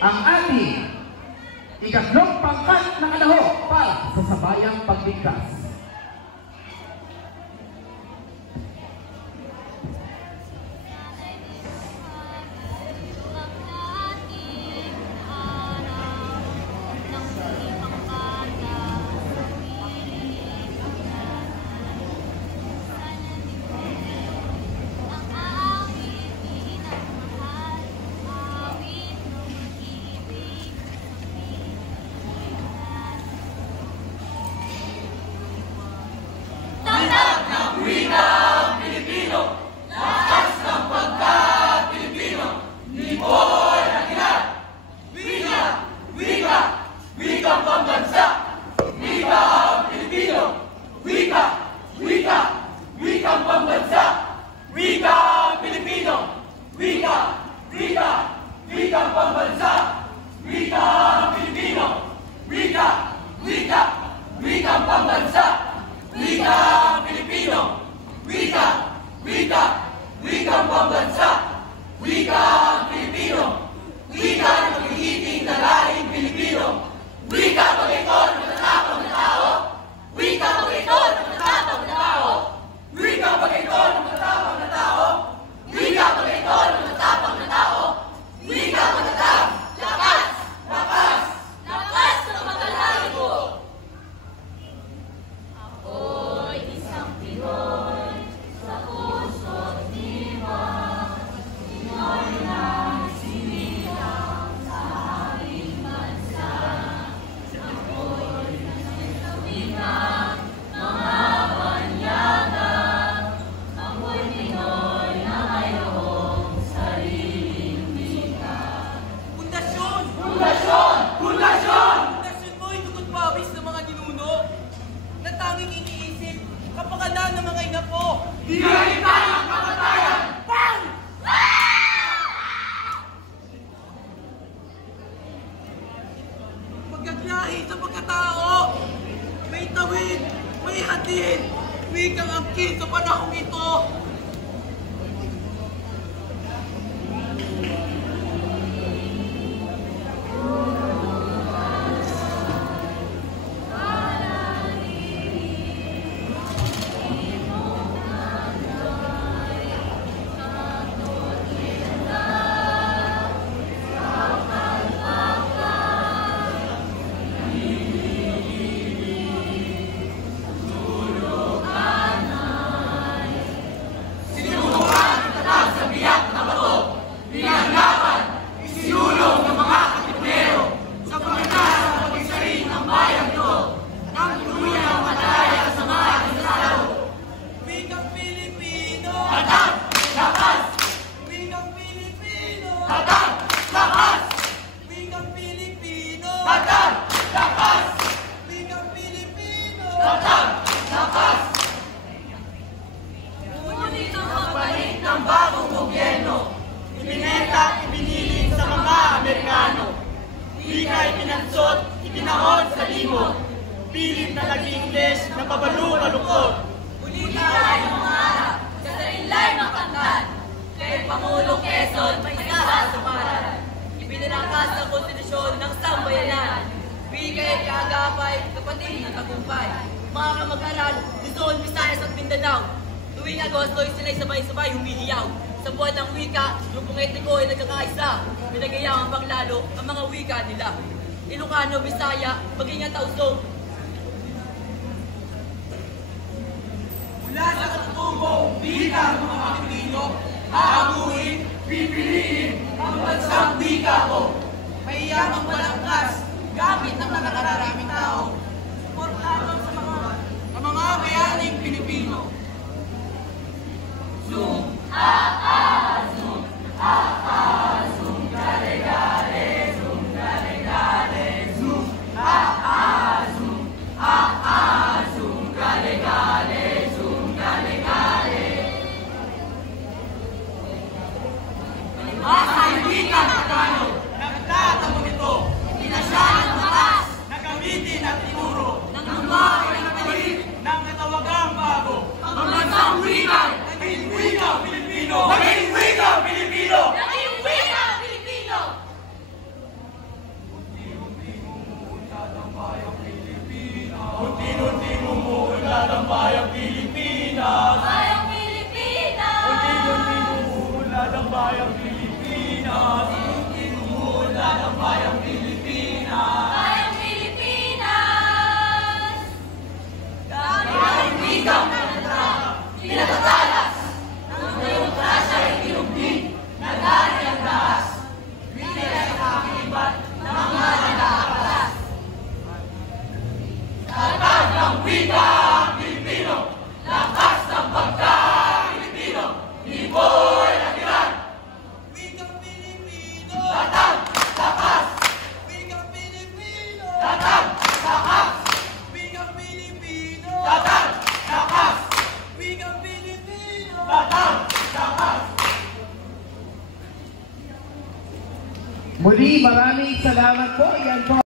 ang ating ikatlong pangkat na kalaho para sa sabayang pagligtas. Magaglahi sa pagkatao, may tawid, may hatid, wikang angkin sa panahong ito. Itinahon sa limot, pilit na nag-Ingles na pabalu-balukod. Ulitin ay umarap, sa sarilay makangkan, kay Pangulong Quezon may isa sa paran. Ipinarakas ng konstitusyon ng sambayanan, bigay kaagapay, kapatid ng tagumpay. Mga kamag-aral, Luzon, Visayas at Mindanao, tuwing Agosto sila'y sabay-sabay humihiyaw. Sa buwan ng wika, grupong etniko ay nagkakaisa, pinagayaman pang lalo ang mga wika nila. Ilocano, Bisaya, maging ang Tausog. Mula sa katutubong wika ng mga Pilipino, aamuin, pipiliin ang bansang wika ko. Mayayamang malangkas, gamit ng mga nakararaming tao. Suportado sa mga bayaning Pilipino. Zoom, zoom, zoom, gale-gale, zoom, gale-gale, zoom, zoom, zoom, gale-gale, zoom, gale-gale. Ang wika ng Tagalog, nagtatamong ito, pinasya ng batas, na gamitin at tinuro, ng lumayo ay natalit, ng katawagang bago. Ang bansang wika, naging wika Pilipino! Naging wika Pilipino! Muli, maraming salamat po. Yan po.